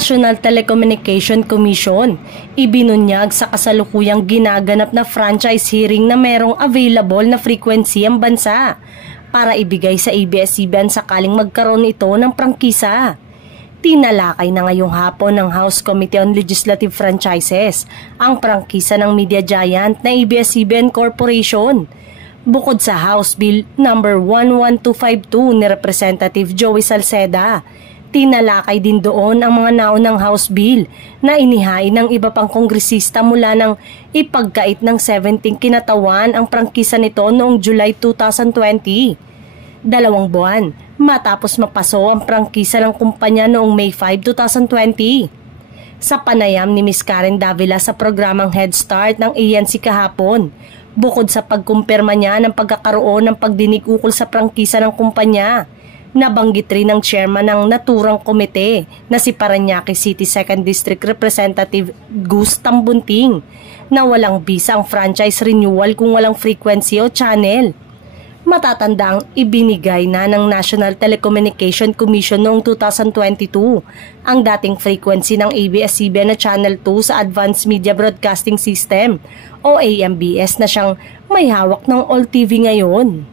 National Telecommunication Commission ibinunyag sa kasalukuyang ginaganap na franchise hearing na merong available na frequency ang bansa para ibigay sa ABS-CBN sakaling magkaroon ito ng prangkisa. Tinalakay na ngayong hapon ng House Committee on Legislative Franchises ang prangkisa ng media giant na ABS-CBN Corporation. Bukod sa House Bill No. 11252 ni Representative Joey Salceda, tinalakay din doon ang mga naunang House Bill na inihain ng iba pang kongresista mula ng ipagkait ng 17 kinatawan ang prangkisa nito noong July 2020. 2 buwan matapos mapaso ang prangkisa ng kumpanya noong May 5, 2020. Sa panayam ni Ms. Karen Davila sa programang Head Start ng ANC kahapon, bukod sa pagkumpirma niya ng pagkakaroon ng pagdinig ukol sa prangkisa ng kumpanya, nabanggit rin ng chairman ng naturang komite na si Parañaque City 2nd District Representative Gus Tambunting na walang bisa ang franchise renewal kung walang frequency o channel. Matatandaang ibinigay na ng National Telecommunication Commission noong 2022 ang dating frequency ng ABS-CBN na Channel 2 sa Advanced Media Broadcasting System o AMBS na siyang may hawak ng All TV ngayon.